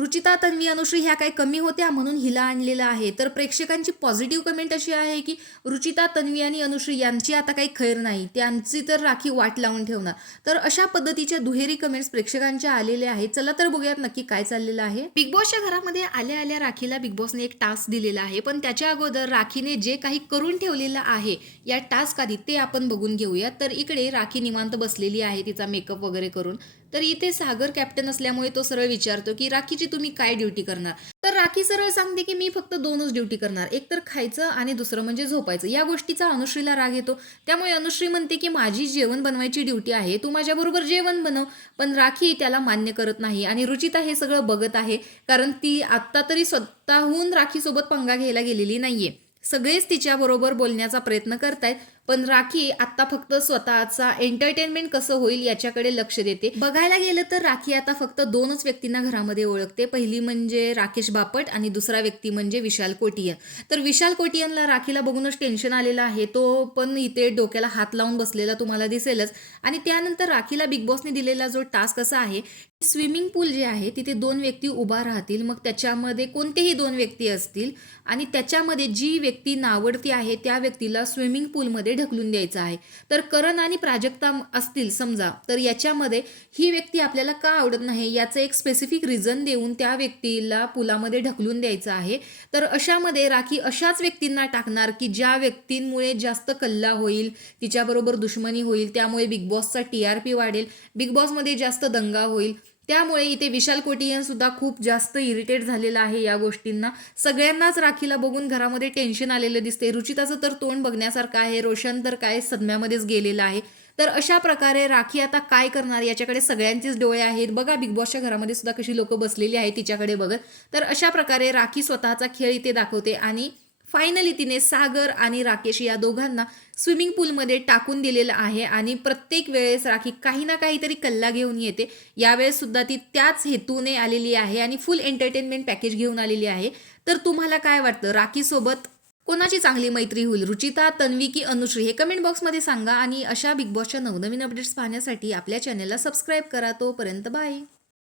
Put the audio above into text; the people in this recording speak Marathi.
रुचिता, तन्वी, अनुश्री ह्या काही कमी होत्या म्हणून हिला आणलेलं आहे. तर प्रेक्षकांची पॉझिटिव्ह कमेंट अशी आहे की रुचिता, तन्वी आणि अनुश्री यांची आता काही खैर नाही, त्यांची तर राखी वाट लावून ठेवणार. तर अशा पद्धतीच्या दुहेरी कमेंट्स प्रेक्षकांच्या आलेल्या आहेत. चला तर बघूयात नक्की काय चाललेलं आहे. बिग बॉसच्या घरामध्ये आल्या आल्या राखीला बिग बॉसने एक टास्क दिलेला आहे, पण त्याच्या अगोदर राखीने जे काही करून ठेवलेलं आहे या टास्क आधी ते आपण बघून घेऊयात. तर इकडे राखी निवांत बसलेली आहे तिचा मेकअप वगैरे करून. तर इथे सागर कॅप्टन असल्यामुळे तो सरळ विचारतो की राखीची तुम्ही काय ड्युटी करणार. तर राखी सरळ सांगते की मी फक्त 2च ड्युटी करणार, एक तर खायचं आणि दुसरं म्हणजे झोपायचं. या गोष्टीचा अनुश्रीला राग येतो, त्यामुळे अनुश्री म्हणते की माझी जेवण बनवायची ड्युटी आहे, तू माझ्याबरोबर जेवण बनव. पण राखी त्याला मान्य करत नाही आणि रुचिता हे सगळं बघत आहे, कारण ती आत्ता तरी स्वतःहून राखीसोबत पंगा घ्यायला गेलेली नाहीये. सगळेच तिच्याबरोबर बोलण्याचा प्रयत्न करतायत, पण राखी आता फक्त स्वतःचा एंटरटेनमेंट कसं होईल याच्याकडे लक्ष देते. बघायला गेलं तर राखी आता फक्त 2च व्यक्तींना घरामध्ये ओळखते. पहिली म्हणजे राकेश बापट आणि दुसरा व्यक्ती म्हणजे विशाल कोटियन. तर विशाल कोटियनला राखीला बघूनच टेन्शन आलेलं आहे, तो पण इथे डोक्याला हात लावून बसलेला तुम्हाला दिसेलच. आणि त्यानंतर राखीला बिग बॉसने दिलेला जो टास्क असा आहे, स्विमिंग पूल जे आहे तिथे 2 व्यक्ती उभा राहतील, मग त्याच्यामध्ये कोणतेही 2 व्यक्ती असतील आणि त्याच्यामध्ये जी व्यक्ती नावडती आहे त्या व्यक्तीला स्विमिंग पूलमध्ये ढकलून द्यायचं आहे. तर करण आणि प्राजक्ता असतील समजा, तर याच्यामध्ये ही व्यक्ती आपल्याला का आवडत नाही याचं एक स्पेसिफिक रिझन देऊन त्या व्यक्तीला पुलामध्ये ढकलून द्यायचं आहे. तर अशामध्ये राखी अशाच व्यक्तींना टाकणार की ज्या व्यक्तींमुळे जास्त कल्ला होईल, तिच्याबरोबर दुश्मनी होईल, त्यामुळे बिग बॉसचा TRP वाढेल, बिग बॉसमध्ये जास्त दंगा होईल. त्यामुळे इथे विशाल कोटियन सुद्धा खूप जास्त इरिटेट झालेला आहे या गोष्टींना. सगळ्यांनाच राखीला बघून घरामध्ये टेन्शन आलेलं दिसते. रुचिताचं तर तोंड बघण्यासारखं आहे, रोशन तर काय सदम्यामध्येच गेलेला आहे. तर अशा प्रकारे राखी आता काय करणार याच्याकडे सगळ्यांचेच डोळे आहेत. बघा बिग बॉसच्या घरामध्ये सुद्धा कशी लोक बसलेली आहेत तिच्याकडे बघत. तर अशा प्रकारे राखी स्वतःचा खेळ इथे दाखवते आणि फायनली तिने सागर आणि राकेश या दोघांना स्विमिंग पूलमध्ये टाकून दिलेलं आहे. आणि प्रत्येक वेळेस राखी काही ना काहीतरी कल्ला घेऊन येते. यावेळेस सुद्धा ती त्याच हेतूने आलेली आहे आणि फुल एंटरटेनमेंट पॅकेज घेऊन आलेली आहे. तर तुम्हाला काय वाटतं, राखीसोबत कोणाची चांगली मैत्री होईल, रुचिता, तन्वी की अनुश्री? हे कमेंट बॉक्समध्ये सांगा. आणि अशा बिग बॉसच्या नवनवीन अपडेट्स पाहण्यासाठी आपल्या चॅनलला सबस्क्राईब करा. तोपर्यंत बाय.